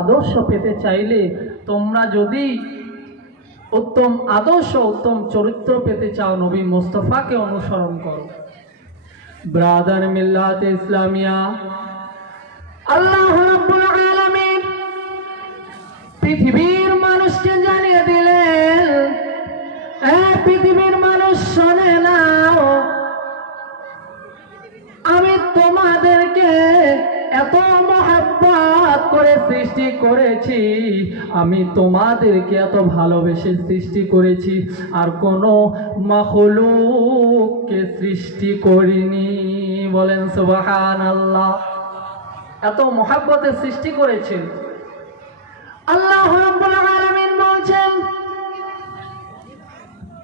আদর্শ পেতে চাইলে, তোমরা যদি উত্তম আদর্শ উত্তম চরিত্র পেতে চাও, নবী মুস্তাফাকে অনুসরণ করো। ব্রাদার মিল্লাত ইসলামিয়া, আল্লাহ রাব্বুল আলামিন পৃথিবীর মানুষকে জানিয়ে দিলেন, পৃথিবীর মানুষ শোনে নাও, আমি তোমাদেরকে এত মহব্বত করে সৃষ্টি করেছি, আমি তোমাদেরকে এত ভালোবেসে সৃষ্টি করেছি, আর কোনো মাখলুককে সৃষ্টি করিনি। বলেন সুবহানাল্লাহ। এত মহব্বতে সৃষ্টি করেছেন। আল্লাহ রাব্বুল আলামিন বলছেন,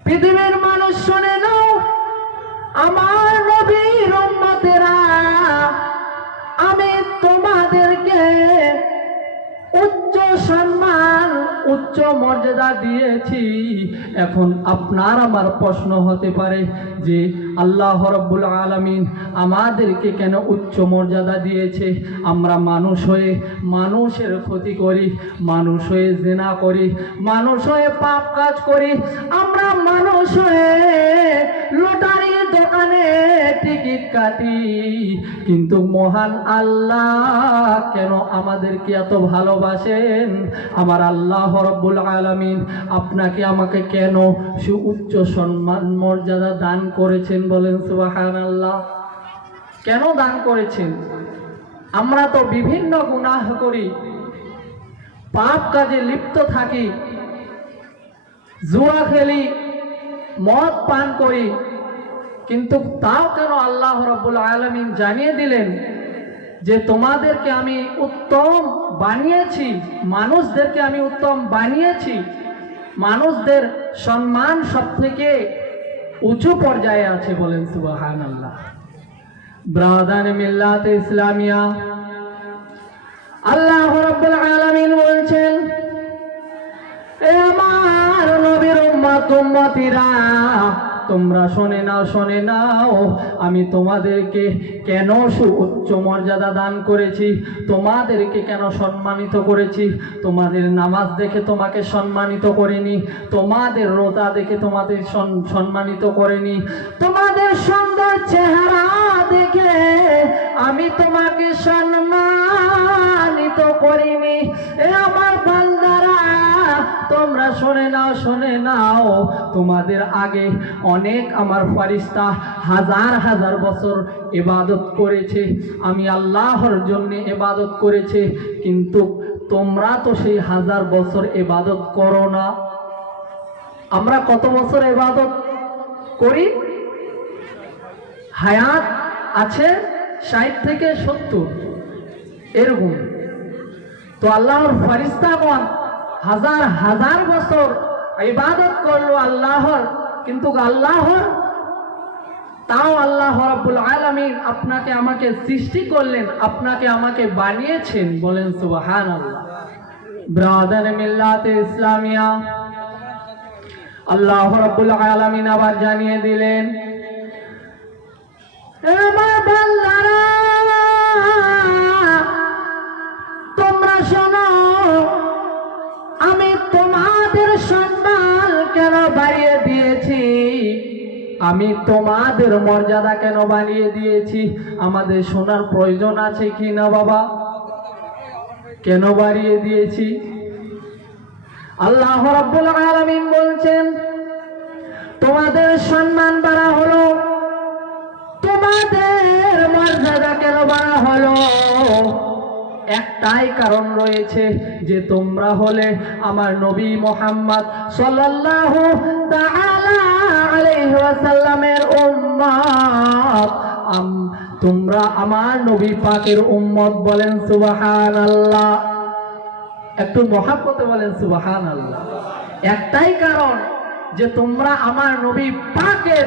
পৃথিবীর মানুষ শুনে নাও, আমার নবীর উম্মতেরা, আমি তোমাদেরকে উচ্চ সম্মান উচ্চ মর্যাদা দিয়েছি। এখন আপনার আমার প্রশ্ন হতে পারে যে আল্লাহ রাব্বুল আলামিন আমাদেরকে কেন উচ্চ মর্যাদা দিয়েছে? আমরা মানুষ হয়ে মানুষের ক্ষতি করি, মানুষ হয়ে জিনা করি, মানুষ হয়ে পাপ কাজ করি, আমরা মানুষ হয়ে লটারির দোকানে টিকিট কাটি, কিন্তু মহান আল্লাহ কেন আমাদেরকে এত ভালোবাসেন? আমার আল্লাহ রাব্বুল আলামিন আপনাকে আমাকে কেন সুউচ্চ সম্মান মর্যাদা দান করেছেন? বলেন সুবহানাল্লাহ। কেন দান করেছেন? আমরা তো বিভিন্ন গুনাহ করি, পাপ কাজে লিপ্ত থাকি, জুয়া খেলি, মদ পান করি, কিন্তু তাও কেন আল্লাহ রাব্বুল আলামিন জানিয়ে দিলেন যে তোমাদেরকে আমি উত্তম বানিয়েছি, মানুষদেরকে আমি উত্তম বানিয়েছি, মানুষদের সম্মান সবথেকে উঁচু পর্যায়ে আছে। বলেন সুবহানাল্লাহ। ব্রাদার মিল্লাত ইসলামিয়া, আল্লাহ রাব্বুল আলামিন বলছেন, এ আমার নবীর উম্মত উম্মতিরা, তোমরা শুনে নাও, শুনে নাও, আমি তোমাদেরকে কেন সুউচ্চ মর্যাদা দান করেছি, তোমাদেরকে কেন সম্মানিত করেছি। তোমাদের নামাজ দেখে তোমাকে সম্মানিত করিনি, তোমাদের রোজা দেখে তোমাদের সম্মানিত করিনি, তোমাদের সুন্দর চেহারা দেখে আমি তোমাকে সম্মানিত করিনি। এ আমার বান্দারা, তোমরা শুনে নাও, শুনে নাও, তোমাদের আগে অনেক আমার ফেরেশতা হাজার হাজার বছর ইবাদত করেছে, আমি আল্লাহর জন্য ইবাদত করেছে, কিন্তু তোমরা তো সেই হাজার বছর ইবাদত করো না। আমরা কত বছর ইবাদত করি? হায়াত আছে 60 থেকে 70 এরকম। তো আল্লাহর ফেরেশতাগণ হাজার হাজার বছর ইবাদত করলো আল্লাহর, কিন্তু আল্লাহর তাও আল্লাহ রাব্বুল আলামিন আপনাকে আমাকে সৃষ্টি করলেন, আপনাকে আমাকে বানিয়েছেন। বলেন সুবহানাল্লাহ। ব্রাদার মিল্লাত ইসলামিয়া, আল্লাহ রাব্বুল আলামিন আবার জানিয়ে দিলেন, আমার বান্দারা, তোমরা শোনো, আমি তোমাদের সম্মান কেন বাড়িয়ে দিয়েছি, আমি তোমাদের মর্যাদা কেন বাড়িয়ে দিয়েছি। আমাদের শোনার প্রয়োজন আছে কি না বাবা? কেন বাড়িয়ে দিয়েছি? আল্লাহ রাব্বুল আলামিন বলছেন, তোমাদের সম্মান বাড়া হলো, তোমাদের মর্যাদা কেন বাড়া হলো? একটাই কারণ রয়েছে, যে তোমরা হলে আমার নবী মুহাম্মদ সাল্লাল্লাহু তাআলা আলাইহি ওয়াসাল্লামের উম্মত, তোমরা আমার নবী পাকের উম্মত। বলেন সুবহানাল্লাহ। একটু মহব্বতে বলেন সুবহানাল্লাহ। একটাই কারণ, যে তোমরা আমার নবী পাকের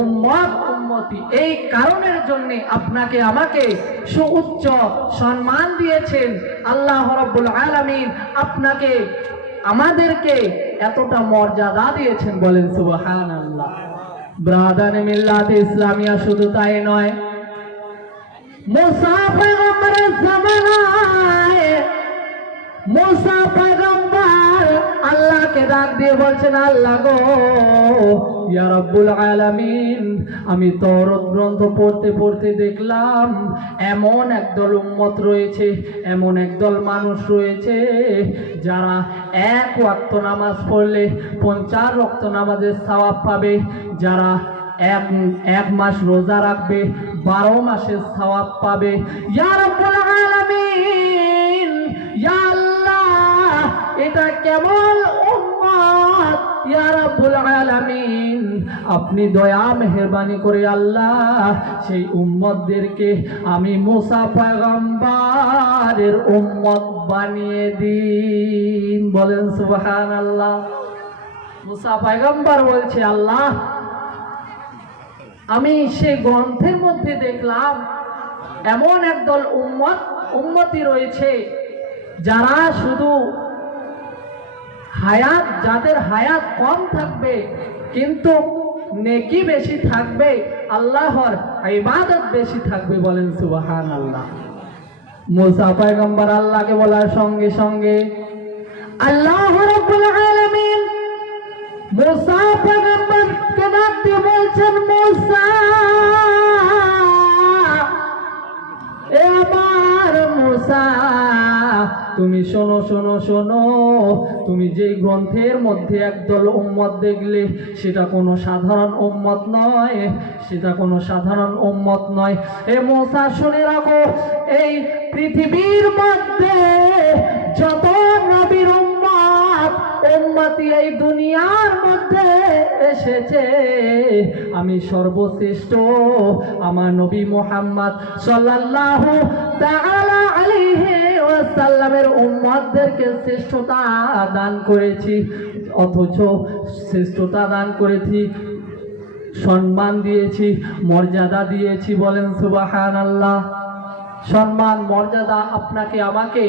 উম্মত উম্মতি, এই কারণের জন্য আপনাকে আমাকে সুউচ্চ সম্মান দিয়েছেন আল্লাহ রাব্বুল আলামিন, আপনাকে আমাদেরকে এতটা মর্যাদা দিয়েছেন। বলেন সুবহানাল্লাহ। ব্রাদার মিল্লাত ইসলামিয়া, শুধু তাই নয়, মুসা পয়গম্বরের জামানায় ডাক দিয়ে বলছেন, আল্লাহ গো ইয়া রাব্বুল আলামিন, আমি তওরাত গ্রন্থ পড়তে পড়তে দেখলাম এমন একদল উম্মত রয়েছে, এমন একদল মানুষ রয়েছে যারা এক ওয়াক্ত নামাজ পড়লে 50 ওয়াক্ত নামাজের সওয়াব পাবে, যারা এক মাস রোজা রাখবে 12 মাসের সওয়াব পাবে। ইয়া রাব্বুল আলামিন, ইয়া আল্লাহ, এটা কেমন উম্মত ইয়া রাব্বুল আলামিন, আপনি দয়া মেহেরবানি করে আল্লাহ সেই উম্মতদেরকে আমি মুসা পয়গম্বরের উম্মত বানিয়ে দিন। বলেন সুবহানাল্লাহ। মুসা পয়গম্বর বলছে, আল্লাহ আমি সেই গ্রন্থের মধ্যে দেখলাম এমন একদল উম্মতি রয়েছে যারা শুধু হায়াত, যাদের হায়াত কম থাকবে কিন্তু নেকি বেশি থাকবে, আল্লাহর ইবাদত বেশি থাকবে। বলেন সুবহানাল্লাহ। মুসা পয়গম্বর আল্লাহকে বলার সঙ্গে সঙ্গে আল্লাহ রাব্বুল আলামিন মুসা পয়গম্বরকে ডাক দিয়ে বলছেন, মুসা, এ আমার মুসা, তুমি শোনো শোনো শোনো, তুমি যে গ্রন্থের মধ্যে একদল উম্মত দেখলে সেটা কোনো সাধারণ উম্মত নয়, সেটা কোনো সাধারণ উম্মত নয়। এ মুসা শুনে রাখো, এই পৃথিবীর মধ্যে যত নবীর উম্মতি এই দুনিয়ার মধ্যে এসেছে, আমি সর্বশ্রেষ্ঠ আমার নবী মুহাম্মদ সাল্লাল্লাহু তাআলা আলাইহি ওয়াসাল্লামের উম্মতদেরকে শ্রেষ্ঠতা দান করেছি। অথচ শ্রেষ্ঠতা দান করেছি, সম্মান দিয়েছি, মর্যাদা দিয়েছি। বলেন সুবহানাল্লাহ। সম্মান মর্যাদা আপনাকে আমাকে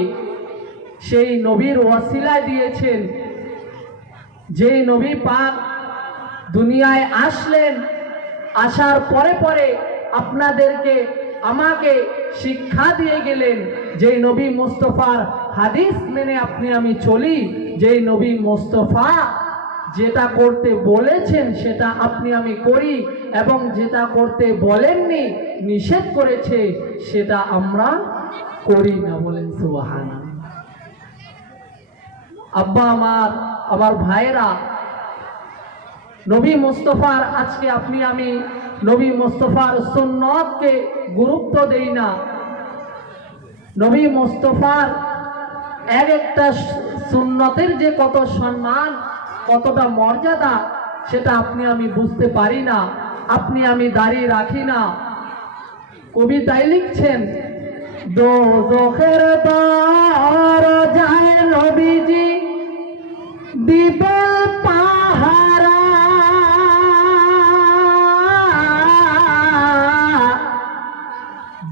সেই নবীর ওয়াসিলায় দিয়েছেন। যে নবী পাক দুনিয়ায় আসলেন, আসার পরে পরে আপনাদেরকে আমাকে শিক্ষা দিয়ে গেলেন। যেই নবী মুস্তাফার হাদিস মেনে আপনি আমি চলি, যেই নবী মুস্তাফা যেটা করতে বলেছেন সেটা আপনি আমি করি, এবং যেটা করতে বলেননি, নিষেধ করেছে, সেটা আমরা করি না। বলেন সুবহানাল্লাহ। আব্বা আমার ভাইয়েরা, নবী মুস্তাফার, আজকে আপনি আমি নবী মুস্তাফার সুন্নতকে গুরুত্ব দেই না। নবী মুস্তাফার এক একটা সুন্নতের যে কত সম্মান, কতটা মর্যাদা, সেটা আপনি আমি বুঝতে পারি না, আপনি আমি দাঁড়িয়ে রাখি না। কবিতায় লিখছেন, দোজখের দরজায় নবীজি দিবে পাহারা,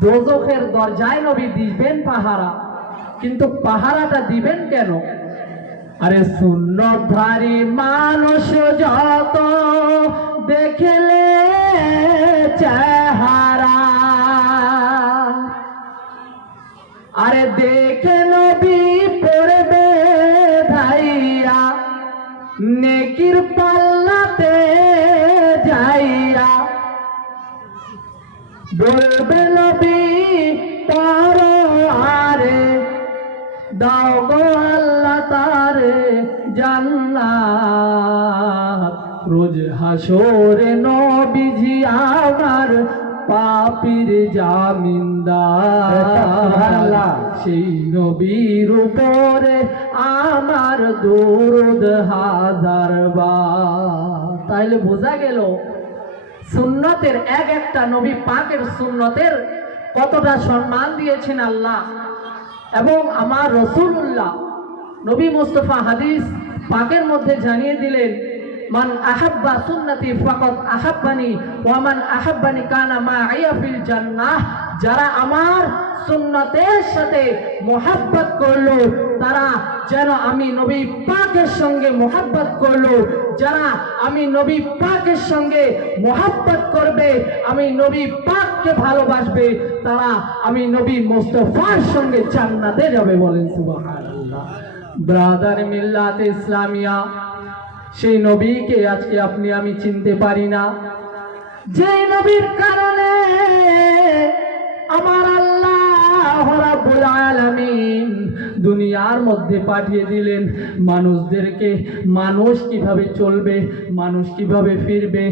দোজখের দরজায় নবী দিবেন পাহারা, কিন্তু পাহারাটা দিবেন কেন? আরে সুন্নতধারী মানুষ যত দেখলে চেহারা, আরে দেখে নবী পড়বে ধাইয়া, নেকির পাল্লাতে যাইয়া, বলবে নবী পড়ো আরে, দাও গো আল্লাহ তারে জান্নাত। রোজ হাসরে নবীজি আমার পাপীর জামিনদার, সেই নবীর উপরে আমার দরুদ হাজার বার। তাইলে বোঝা গেল সুন্নতের, এক একটা নবী পাকের সুন্নতের কতটা সম্মান দিয়েছেন আল্লাহ। এবং আমার রাসূলুল্লাহ নবী মুস্তাফা হাদিস পাকের মধ্যে জানিয়ে দিলেন, মান আহাব্বা সুন্নতি ফাকাদ আহাব্বানি ওয়া মান আহাব্বানি কানা মাইয়া ফিল জান্নাহ। যারা আমার সুন্নতের সাথে মোহাব্বত করলো তারা যেন আমি নবী পাকের সঙ্গে মোহাব্বত করলো। যারা আমি নবী পাকের সঙ্গে মোহাব্বত করবে, আমি নবী পাককে ভালোবাসবে, তারা আমি নবী মুস্তাফার সঙ্গে জান্নাতে যাবে। বলেন সুবহানাল্লাহ। ব্রাদার মিল্লাত ইসলামিয়া, সেই নবীকে আজকে আপনি আমি চিনতে পারি না, যে নবীর কারণে আমার আল্লাহ রাব্বুল আলামিন দুনিয়ার মধ্যে পাঠিয়ে দিলেন মানুষদেরকে। মানুষ কিভাবে চলবে, মানুষ কিভাবে ফিরবে,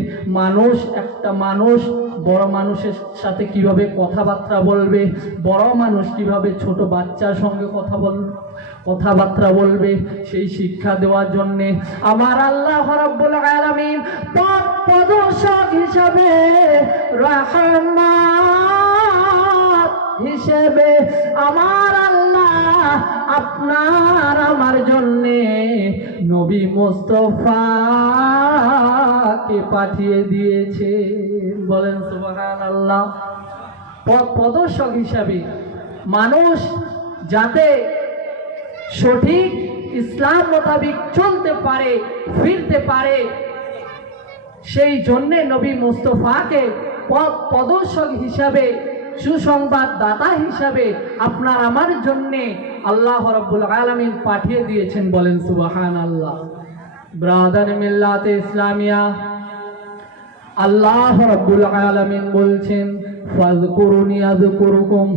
একটা মানুষ বড় মানুষের সাথে কিভাবে কথাবার্তা বলবে, বড় মানুষ কিভাবে ছোট বাচ্চার সঙ্গে কথাবার্তা বলবে, সেই শিক্ষা দেওয়ার জন্যে আমার আল্লাহ রাব্বুল আলামিন পথ প্রদর্শক হিসাবে, রাহমাত হিসেবে আমার আল্লাহ আপনার আমার জন্যে নবী মুস্তাফাকে পাঠিয়ে দিয়েছে। বলেন সুবহানাল্লাহ। পথ প্রদর্শক হিসাবে মানুষ যাতে সঠিক ইসলাম মোতাবিক চলতে পারে, ফিরতে পারে, সেই জন্যে নবী মুস্তাফাকে পথ প্রদর্শক হিসাবে, সুসংবাদ দাতা হিসাবে আপনার আমার জন্যে আল্লাহ রাব্বুল আলামিন পাঠিয়ে দিয়েছেন। বলেন সুবহানাল্লাহ। ব্রাদার মিল্লাতে ইসলামিয়া, আল্লাহ রাব্বুল আলামিন বলছেন ফাযকুরুনি আযকুরুকুম,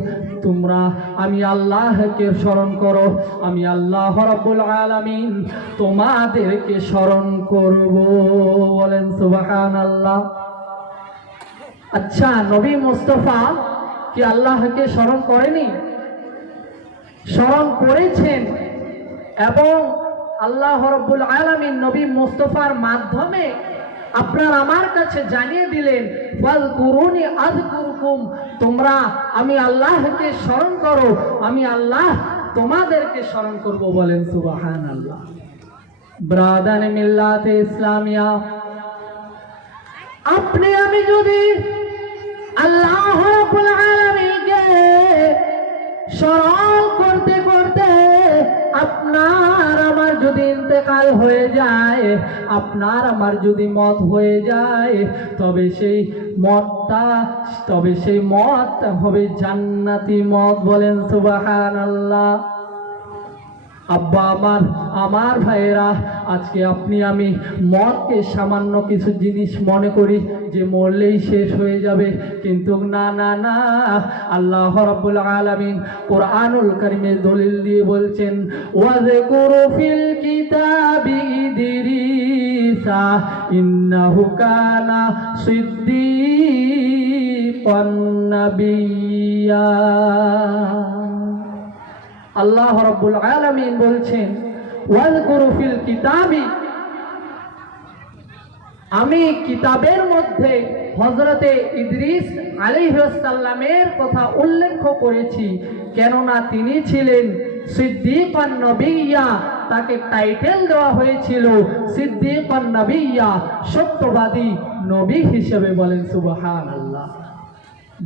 তোমরা আমি আল্লাহকে স্মরণ করো, আমি আল্লাহ রাব্বুল আলামিন তোমাদেরকে স্মরণ করব। বলেন সুবহানাল্লাহ। আচ্ছা, নবী মুস্তাফা কি আল্লাহকে স্মরণ করেনি? স্মরণ করেছেন, এবং আল্লাহ রাব্বুল আলামিন নবী মুস্তাফার মাধ্যমে আপনার আমার কাছে জানিয়ে দিলেন ফাযকুরুনি আযকুরুকুম, তোমরা আমি আল্লাহকে স্মরণ করো, আমি আল্লাহ তোমাদেরকে স্মরণ করব। বলেন সুবহানাল্লাহ। ব্রাদার মিল্লাতে ইসলামিয়া, আপনি আমি যদি আল্লাহ রাব্বুল আলামিনকে স্মরণ করতে করতে আপনার আমার যদি ইন্তেকাল হয়ে যায়, আপনার আমার যদি মত হয়ে যায়, তবে সেই মত হবে জান্নাতি মত। বলেন সুবহানাল্লাহ। আব্বা আমার ভাইয়েরা, আজকে আপনি আমি মতকে সামান্য কিছু জিনিস মনে করি যে মরলেই শেষ হয়ে যাবে, কিন্তু না না না, আল্লাহ রাব্বুল আলামিন কোরআনুল কারীমে দলিল দিয়ে বলছেন ওয়াযকুরু ফিল কিতাবি ইদরিসা ইন্নাহু কানা সিদ্দীকান নাবিয়্যা। আল্লাহ রাব্বুল আলামিন বলছেন ওয়াযকুরু ফিল কিতাবি, আমি কিতাবের মধ্যে হযরতে ইদ্রিস আলাইহিস সালামের কথা উল্লেখ করেছি, কেননা তিনি ছিলেন সিদ্দীকান নবিয়্যা, তাকে টাইটেল দেওয়া হয়েছিল সিদ্দীকান নবিয়্যা, সত্যবাদী নবী হিসেবে। বলেন সুবহানাল্লাহ।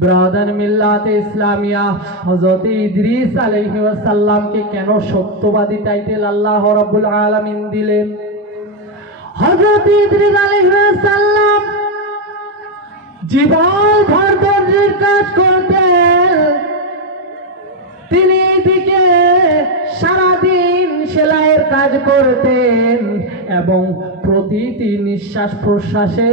ব্রাদার মিল্লাতে ইসলামিয়া, হযরত ইদ্রিস আলাইহিস সালামকে কেন সত্যবাদী টাইটেল আল্লাহ রাব্বুল আলামিন দিলেন? হযরত ইদ্রিস আলাইহিস সালাম জীবনভর দর্জির কাজ করতেন, তিনি এদিকে সারাদিন সেলাইয়ের কাজ করতেন এবং প্রতিটি নিঃশ্বাস প্রশ্বাসে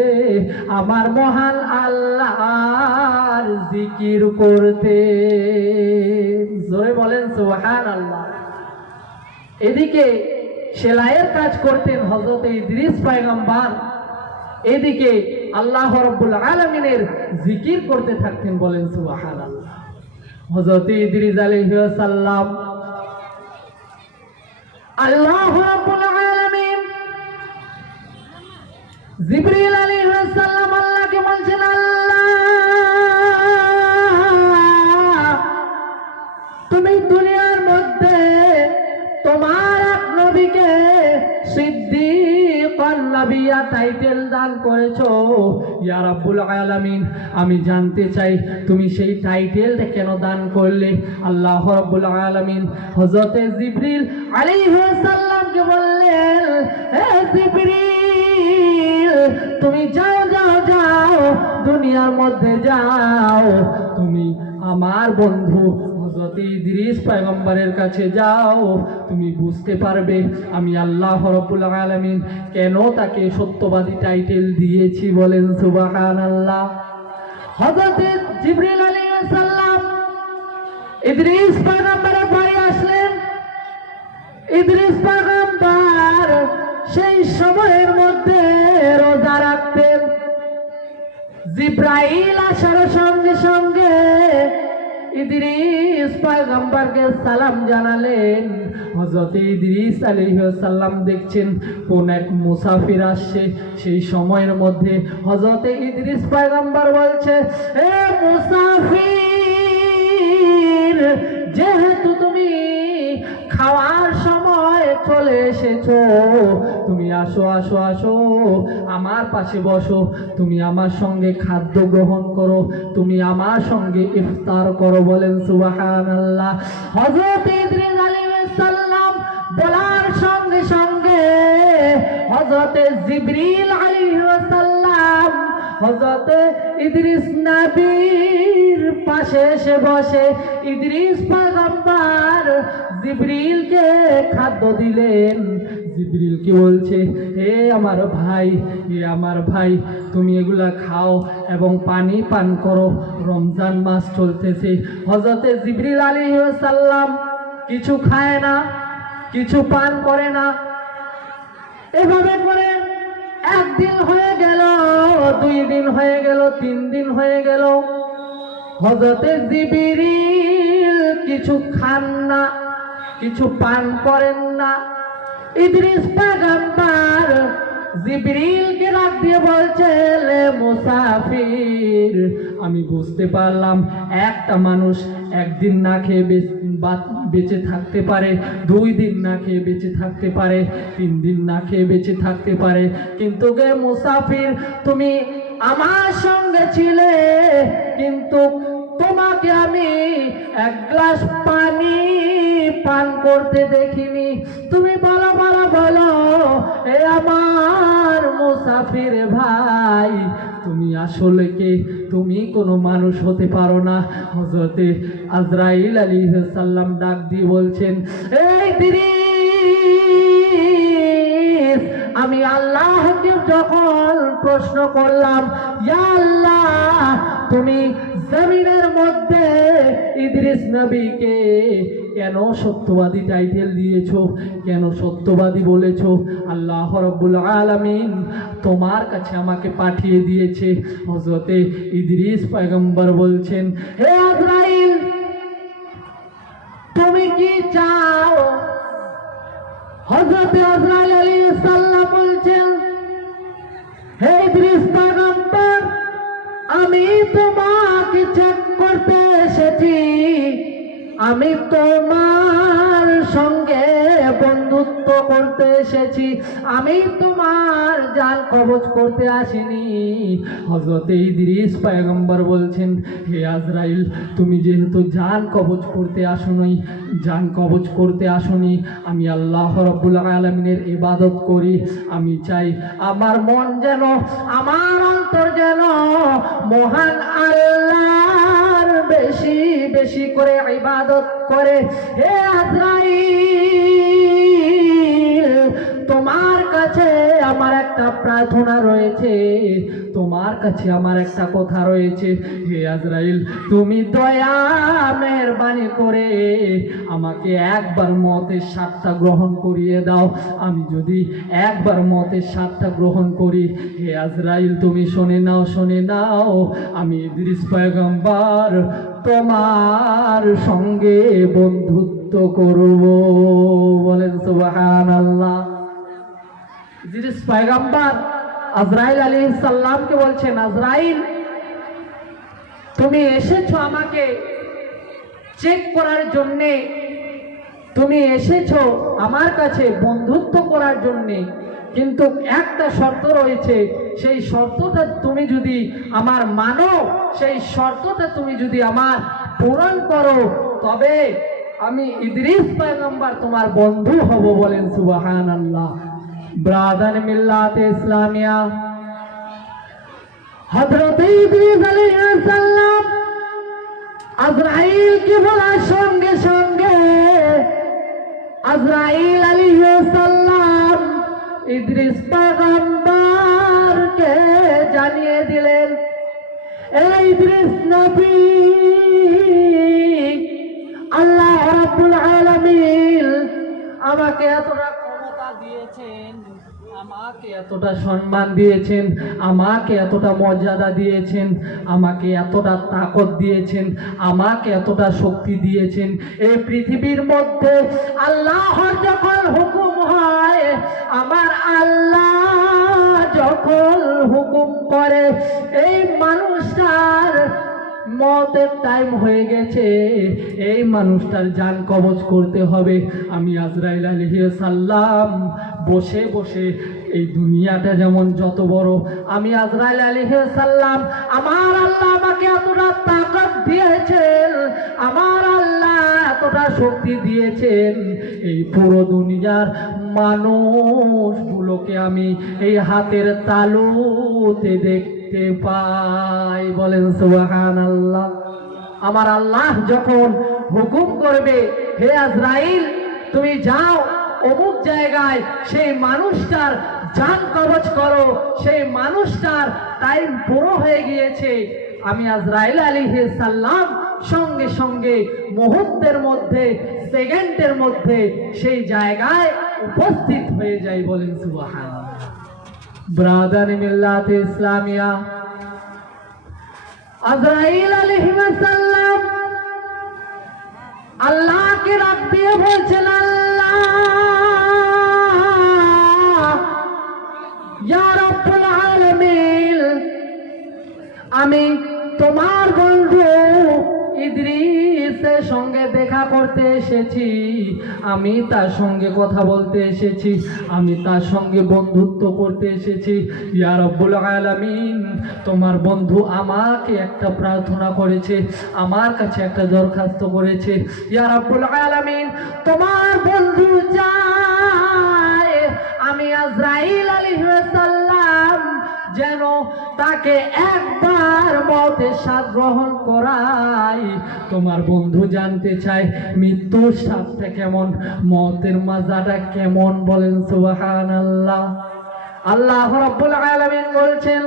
আমার মহান আল্লাহর জিকির করতেন। জোরে বলেন সুবহানাল্লাহ। এদিকে সেলাইয়ের কাজ করতেন হযরত ইদ্রিস পয়গম্বর, এদিকে আল্লাহ রাব্বুল আলামিনের জিকির করতে থাকতেন। বলেন সুবহানাল্লাহ। হযরত ইদ্রিস আলাইহিস সালাম আল্লাহ রাব্বুল আলামিন জিবরিল আলাইহিস সালাম আল্লাহকে বলছেন, আল্লাহ তুমি দুনিয়ার মধ্যে তোমার এক নবীকে সিদ্দীকান নবিয়্যা টাইটেল দান করেছো। ইয়া রাব্বুল আলামিন, আমি জানতে চাই তুমি সেই টাইটেলটা কেন দান করলে? আল্লাহ রাব্বুল আলামিন হযরত জিবরিল আলাইহিস সালামকে বললেন, হে জিবরিল, তুমি যাও যাও যাও, দুনিয়ার মধ্যে যাও, তুমি আমার বন্ধু হযরত ইদ্রিস পয়গম্বরের কাছে যাও, তুমি বুঝতে পারবে আমি আল্লাহ রাব্বুল আলামিন কেন তাকে সত্যবাদী টাইটেল দিয়েছি। বলেন সুবহানাল্লাহ। হযরত জিবরিল আলাইহিস সালাম ইদ্রিস পয়গম্বরের বাড়ি আসলেন। ইদ্রিস পয়গম্বর সেই সময়ের মধ্যে রোজা রাখতেন। জিব্রাইল আসার সঙ্গে সঙ্গে ইদ্রিস পয়গম্বরকে সালাম জানালেন। হযরত ইদ্রিস আলাইহিস সালাম দেখছেন কোন এক মুসাফির আসছে। সেই সময়ের মধ্যে হযরত ইদ্রিস পয়গম্বর বলছে, এ মুসাফির, যেহেতু তুমি খাওয়ার সময় চলে এসেছো, তুমি আসো আসো আসো, আমার পাশে বসো, তুমি আমার সঙ্গে খাদ্য গ্রহণ করো, তুমি আমার সঙ্গে ইফতার করো। বলেন সুবহানাল্লাহ। হযরত ইদ্রিস আলাইহিস সালাম বলার সঙ্গে সঙ্গে হযরত জিবরিল আলাইহিস সালাম হযরত ইদ্রিস নবীর পাশে এসে বসে ইদ্রিস পয়গম্বর জিবরিলকে খাদ্য দিলেন। জিবরিল কি বলছে, হে আমার ভাই, হে আমার ভাই, তুমি এগুলা খাও এবং পানি পান করো, রমজান মাস চলতেছে। হযরত জিবরিল আলাইহিস সালাম কিছু খায় না, কিছু পান করে না। এভাবে করে একদিন হয়ে গেল, 2 দিন হয়ে গেল, 3 দিন হয়ে গেল। হযরত জিবরিল কিছু খান না, কিছু পান করেন না। ইদ্রিস পয়গম্বর জিবরিলকে ডাক দিয়ে বলছে, লে মুসাফির, আমি বুঝতে পারলাম একটা মানুষ একদিন না খেয়ে বেঁচে থাকতে পারে, 2 দিন না খেয়ে বেঁচে থাকতে পারে, 3 দিন না খেয়ে বেঁচে থাকতে পারে, কিন্তু গে মুসাফির, তুমি আমার সঙ্গে ছিলে, কিন্তু তোমাকে আমি 1 গ্লাস পানি পান করতে দেখিনি। তুমি বলো বলো বলো, এ আমার মুসাফির ভাই, তুমি আসলে কে? তুমি কোনো মানুষ হতে পারো না। হযরতে আজরাইল আলাইহিস সালাম ডাক দিয়ে বলছেন, এই ইদ্রিস, আমি আল্লাহকে যখন প্রশ্ন করলাম, ইয়া আল্লাহ, তুমি জমিনের মধ্যে ইদ্রিস নবীকে কেন সত্যবাদী টাইটেল দিয়েছো, কেন সত্যবাদী বলেছো? আল্লাহ রাব্বুল আলামিন তোমার কাছে আমাকে পাঠিয়ে দিয়েছে। হযরতে ইদ্রিস পয়গম্বর বলছেন, হে আজরাইল, তুমি কি চাও? হযরতে আজরাইল আলাইহিস সালাম বলছেন, হে ইদ্রিস পয়গম্বর, আমি তোমাকে চেক করতে এসেছি, আমি তোমার সঙ্গে বন্ধুত্ব করতে এসেছি, আমি তোমার জান কবজ করতে আসিনি। হযরত ইদ্রিস পয়গম্বর বলছেন, হে আজরাইল, তুমি যেহেতু জান কবজ করতে আসোনি, জান কবজ করতে আসোনি, আমি আল্লাহ রাব্বুল আলামিনের ইবাদত করি। আমি চাই আমার মন যেন, আমার অন্তর যেন মহান আল্লাহর বেশি বেশি করে ইবাদত করে। হে আজরাইল, তোমার কাছে আমার একটা প্রার্থনা রয়েছে, তোমার কাছে আমার একটা কথা রয়েছে। হে আজরাইল, তুমি দয়া মেহেরবানি করে আমাকে একবার মতের স্বাদটা গ্রহণ করিয়ে দাও। আমি যদি একবার মতের স্বাদটা গ্রহণ করি, হে আজরাইল, তুমি শুনে নাও, শুনে নাও, আমি ইদ্রিস পয়গম্বর তোমার সঙ্গে বন্ধুত্ব করব। বলেন সুবহানাল্লাহ। ইদ্রিস পয়গম্বর আজরাইল আলাইহিস সালামকে বলছেন, আজরাইল, তুমি এসেছো আমাকে চেক করার জন্যে, তুমি এসেছো আমার কাছে বন্ধুত্ব করার জন্যে, কিন্তু একটা শর্ত রয়েছে, সেই শর্তটা তুমি যদি আমার মানো, সেই শর্তটা তুমি যদি আমার পূরণ করো, তবে আমি ইদ্রিস পয়গম্বর তোমার বন্ধু হব। বলেন সুবহানাল্লাহ। ব্রাদার মিল্লাতে ইসলামিয়া, হযরত ইদ্রিস আলাইহিস সালাম আজরাইলকে বলার সঙ্গে সঙ্গে আজরাইল আলাইহিস সালাম ইদ্রিস পয়গম্বরকে জানিয়ে দিলেন, এই ইদ্রিস নবী, আল্লাহ রাব্বুল আলামিন আমাকে এতটা ক্ষমতা দিয়েছেন, আমাকে এতটা সম্মান দিয়েছেন, আমাকে এতটা মর্যাদা দিয়েছেন, আমাকে এতটা তাকত দিয়েছেন, আমাকে এতটা শক্তি দিয়েছেন। এই পৃথিবীর মধ্যে আল্লাহর যখন হুকুম হয়, আমার আল্লাহ যখন হুকুম করে, এই মানুষটার মতের টাইম হয়ে গেছে, এই মানুষটার জান কবজ করতে হবে, আমি আজরাইল আলাইহিস সালাম বসে বসে, এই দুনিয়াটা যেমন যত বড়, আমি আজরাইল আলাইহিস সালাম, আমার আল্লাহ আমাকে এতটা তাকত দিয়েছেন, আমার আল্লাহ এতটা শক্তি দিয়েছেন, এই পুরো দুনিয়ার মানুষগুলোকে আমি এই হাতের তালুতে দেখতে পাই। বলেন সুবহানাল্লাহ। আমার আল্লাহ যখন হুকুম করবে, হে আজরাইল তুমি যাও অমুক জায়গায়, সেই মানুষটার জান কবজ করো, সেই মানুষটার টাইম পুরো হয়ে গিয়েছে, আমি আজরাইল আলাইহিস সালাম সঙ্গে সঙ্গে মুহূর্তের মধ্যে, সেকেন্ডের মধ্যে সেই জায়গায় উপস্থিত হয়ে যাই। বলেন সুবহানাল্লাহ। ব্রাদার মিল্লাত ইসলামিয়া, আজরাইল আলাইহিস সালাম আল্লাহকে ডাক দিয়ে বলছেন, আল্লাহ ইয়া রাব্বুল আলামিন, আমি তোমার বন্ধু ইদ্রিসের সঙ্গে দেখা করতে এসেছি, আমি তার সঙ্গে কথা বলতে এসেছি, আমি তার সঙ্গে বন্ধুত্ব করতে এসেছি। ইয়া রাব্বুল আলামিন, তোমার বন্ধু আমাকে একটা প্রার্থনা করেছে, আমার কাছে একটা দরখাস্ত করেছে। ইয়া রাব্বুল আলামিন, তোমার বন্ধু চায় আমি আজরাইল আলাইহিস সালাম যেন তাকে একবার মতের স্বাদ গ্রহণ করাই। তোমার বন্ধু জানতে চায় মৃত্যুর স্বাদটা কেমন, মতের মজাটা কেমন। বলেন সুবহানাল্লাহ। আল্লাহ রাব্বুল আলামিন বলছেন,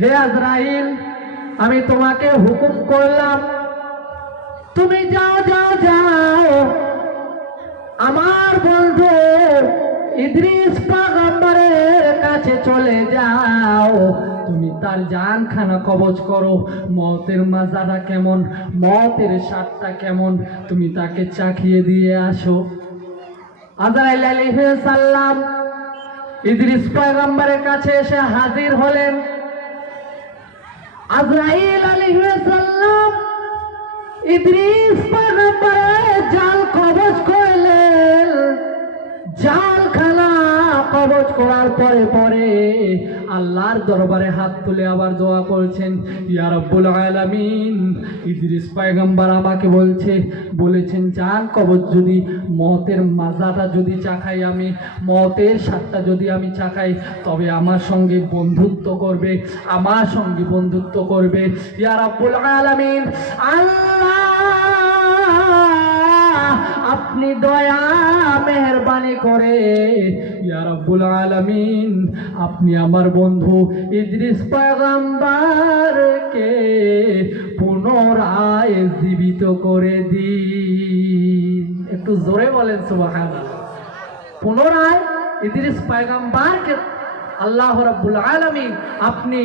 হে আজরাইল, আমি তোমাকে হুকুম করলাম, তুমি যাও যাও যাও, আমার বন্ধু ইদ্রিস পয়গম্বরের কাছে চলে যাও, তুমি তার জানখানা কবজ করো, মতের মজাটা কেমন, মতের স্বাদটা কেমন, তুমি তাকে চাখিয়ে দিয়ে আসো। আজরাইল আলাইহিস সালাম ইদ্রিস পয়গম্বরের কাছে এসে হাজির হলেন। আজরাইল আলাইহিস সালাম ইদ্রিস পয়গম্বরের জান কবজ করলেন। জালখানা কবজ করার পরে পরে আল্লাহর দরবারে হাত তুলে আবার দোয়া করছেন, ইয়া রাব্বুল আলামিন, ইদ্রিস পয়গম্বর আমাকে বলেছেন জান কবজ যদি, মতের মাজাটা যদি চাখাই, আমি মতের স্বাদটা যদি আমি চাখাই, তবে আমার সঙ্গে বন্ধুত্ব করবে, আমার সঙ্গে বন্ধুত্ব করবে। ইয়া রাব্বুল আলামিন, আল্লাহ আপনি দয়া মেহেরবানি করে, ইয়া রাব্বুল আলামিন, আপনি আমার বন্ধু ইদ্রিস পয়গম্বরকে পুনরায় জীবিত করে দিন। একটু জোরে বলেন সুবহানাল্লাহ। পুনরায় ইদ্রিস পয়গম্বরকে আল্লাহ রাব্বুল আলামিন আপনি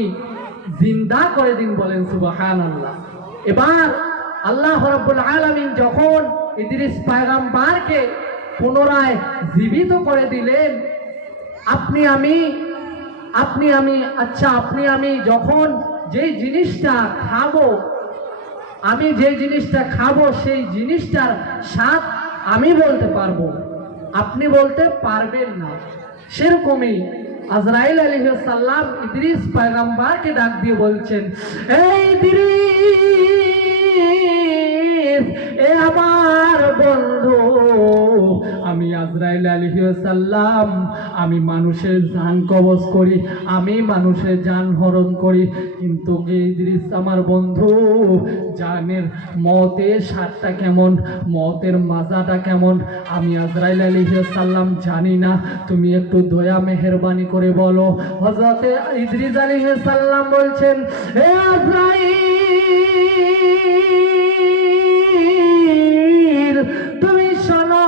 জিন্দা করে দিন। বলেন সুবহানাল্লাহ। এবার আল্লাহ রাব্বুল আলামিন যখন ইদ্রিস পয়গম্বরকে পুনরায় জীবিত করে দিলেন, আপনি আমি যখন যেই জিনিসটা খাবো, সেই জিনিসটার স্বাদ আমি বলতে পারবো, আপনি বলতে পারবেন না। সেরকমই আজরাইল আলাইহিস সালাম ইদ্রিস পয়গম্বরকে ডাক দিয়ে বলছেন, এই ইদ্রিস, এ আমার বন্ধু, আমি আজরাইল আলাইহিস সালাম, আমি মানুষের জান কবজ করি, আমি মানুষের জান হরণ করি, কিন্তু ইদ্রিস আমার বন্ধু জানের মতের স্বাদটা কেমন, মতের মাজাটা কেমন আমি আজরাইল আলাইহিস সালাম জানি না। তুমি একটু দয়া মেহেরবানি করে বলো। হযরতে ইদ্রিস আলাইহিস সালাম বলছেন, হে আজরাইল, তুমি শোনো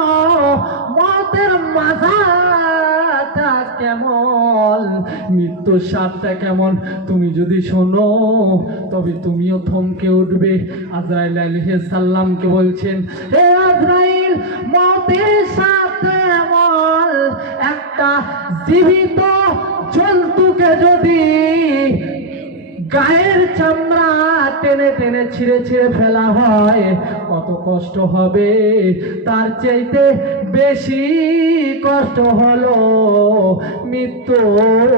মতের মাজাটা কেমন, মৃত্যুর স্বাদটা কেমন, তুমি যদি শোনো তবে তুমিও থমকে উঠবে। আজরাইল আলাইহিস সালামকে বলছেন, হে আজরাইল, মতের স্বাদ কেমন, একটা জীবিত জন্তুকে যদি গায়ের চামড়া টেনে টেনে ছিঁড়ে ছিঁড়ে ফেলা হয় কত কষ্ট হবে, তার চাইতে বেশি কষ্ট হলো মৃত্যুর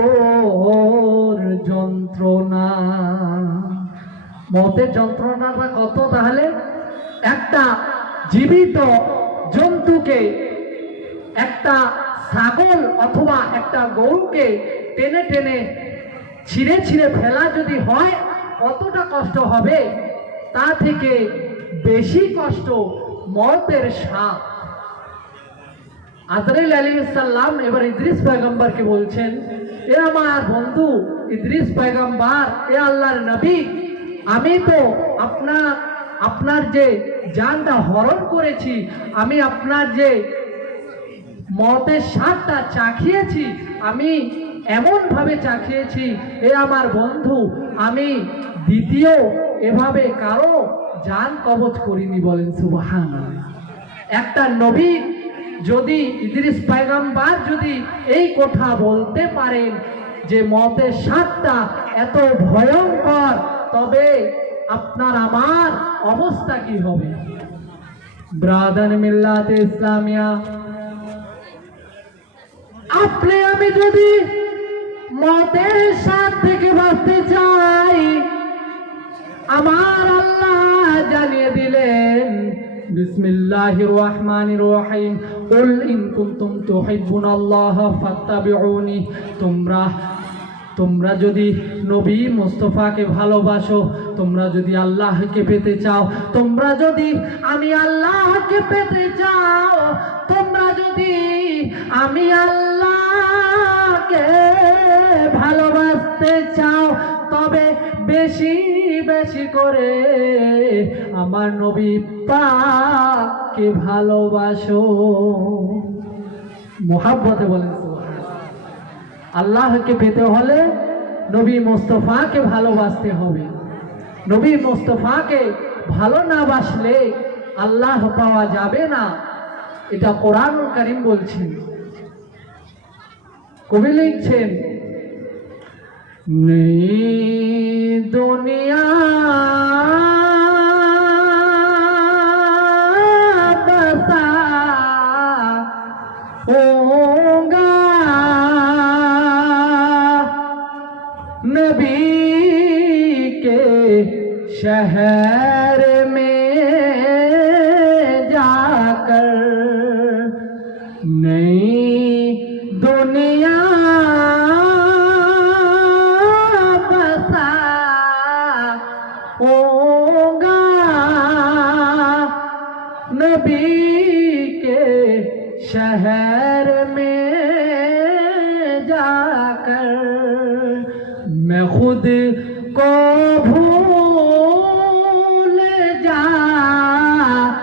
যন্ত্রণা। মতের যন্ত্রণাটা কত তাহলে? একটা জীবিত জন্তুকে, একটা ছাগল অথবা একটা গরুকে টেনে টেনে ছিঁড়ে ছিঁড়ে ফেলা যদি হয় কতটা কষ্ট হবে, তা থেকে বেশি কষ্ট মতের স্বাদ। আজরাইল আলাইহিস সালাম এবার ইদ্রিস পয়গম্বরকে বলছেন, এ আমার বন্ধু ইদ্রিস পয়গম্বর, এ আল্লাহর নবী, আমি তো আপনার যে জানটা হরণ করেছি, আমি আপনার যে মতের স্বাদটা চাখিয়েছি, আমি এমন ভাবে চাখিয়েছি, এ আমার বন্ধু, আমি দ্বিতীয় এভাবে কারো জান কবজ করিনি। বলেন সুবহানাল্লাহ। একটা নবী যদি, ইদ্রিস পয়গম্বর যদি এই কথা বলতে পারেন যে মতের স্বাদটা এত ভয়ঙ্কর, তবে আপনার আমার অবস্থা কি হবে? ব্রাদার মিল্লাতে ইসলামিয়া, আপনি আমি যদি মতের স্বাদ থেকে বাঁচতে চাই, আমার আল্লাহ জানিয়ে দিলেন, বিসমিল্লাহির রহমানির রহিম, কুল ইন কুনতুম তুহিব্বুনাল্লাহ ফাত্তাবিউনি, তোমরা যদি নবী মুস্তাফাকে ভালোবাসো, তোমরা যদি আল্লাহকে পেতে চাও, তোমরা যদি আমি আল্লাহকে পেতে চাও, তোমরা যদি আমি আল্লাহকে ভালোবাসতে চাও, তবে বেশি বেশি করে আমার নবী পাককে ভালোবাসো। মুহাব্বতে বলেন আল্লাহকে পেতে হলে নবী মুস্তাফাকে ভালোবাসতে হবে। নবী মুস্তাফাকে ভালো না বাসলে আল্লাহ পাওয়া যাবে না, এটা কোরআনুল কারীম বলছেন। কবি লিখছেন, নেই দুনিয়া বসা होगा नबी के शहर में जाकर, नई दुनिया बसा होगा नबी के शहर में जाकर, मैं खुद को भूल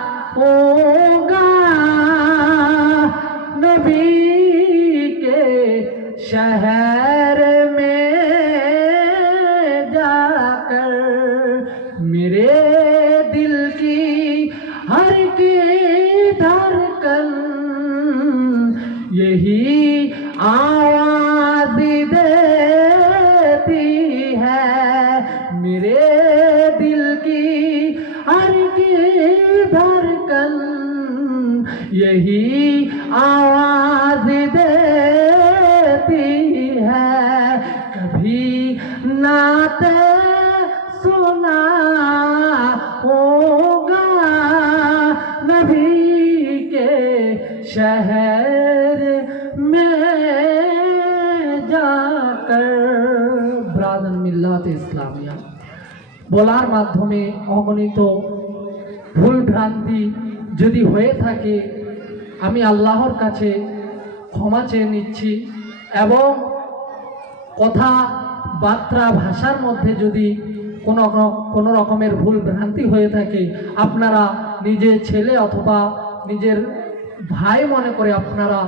जाऊंगा नबी के शहर में जाकर, मेरे दिल की हर की धड़कन यही आवाज देती है, मेरे दिल की हर की धड़कन यही आवाज देती है, कभी नाते सुना होगा नबी के शहर में जाकर ব্রাদার মিল্লাত ইসলামিয়া বলার মাধ্যমে অগণিত ভুল ভ্রান্তি যদি হয়ে থাকে আমি আল্লাহর কাছে ক্ষমা চেয়ে নিচ্ছি এবং কথা বার্তা ভাষার মধ্যে যদি কোনো রকমের ভুল ভ্রান্তি হয়ে থাকে আপনারা নিজের ছেলে অথবা নিজের ভাই মনে করে আপনারা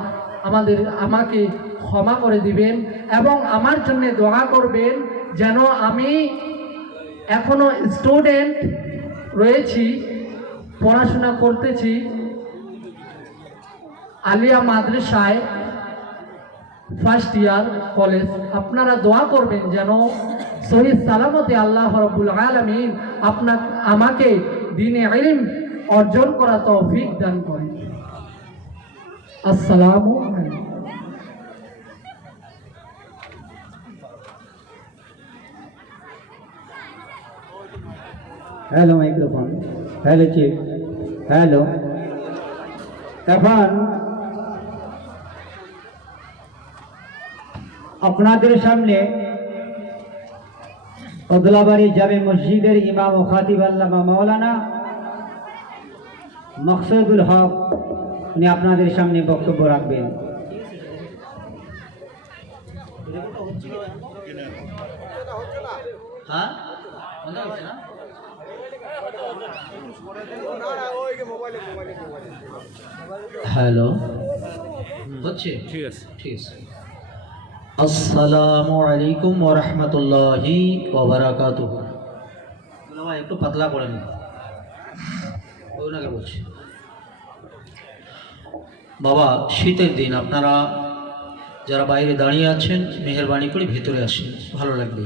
আমাকে ক্ষমা করে দিবেন এবং আমার জন্য দোয়া করবেন যেন আমি এখনো স্টুডেন্ট রয়েছি, পড়াশোনা করতেছি আলিয়া মাদ্রাসায় ফার্স্ট ইয়ার কলেজ। আপনারা দোয়া করবেন যেন সহি সালামতে আল্লাহ রাব্বুল আলামিন আমাকে দ্বীনে ইলম অর্জন করা তৌফিক দান করেন। আসসালামু আলাইকুম। Hello microphone, hello chief, hello. এখন আপনাদের সামনে ওদলাবাড়ি জামে মসজিদের ইমাম ও খাতিব আল্লামা মাওলানা মকসুদুল হক উনি আপনাদের সামনে বক্তব্য রাখবেন। হ্যালো, হচ্ছে? ঠিক আছে, ঠিক আছে। আসসালামু আলাইকুম ওয়া রাহমাতুল্লাহি ওয়া বারাকাতুহু। ভাই একটু পাতলা করেন, ওনাকে বলছি। বাবা, শীতের দিন আপনারা যারা বাইরে দাঁড়িয়ে আছেন মেহেরবানি করে ভেতরে আসেন, ভালো লাগবে।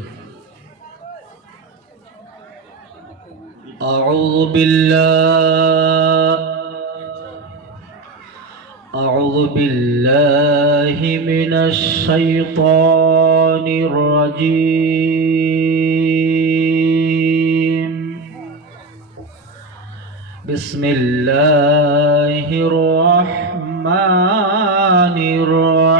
أعوذ بالله من الشيطان الرجيم. بسم الله الرحمن الرحيم.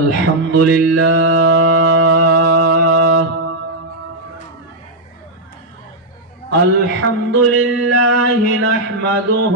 الحمد لله نحمده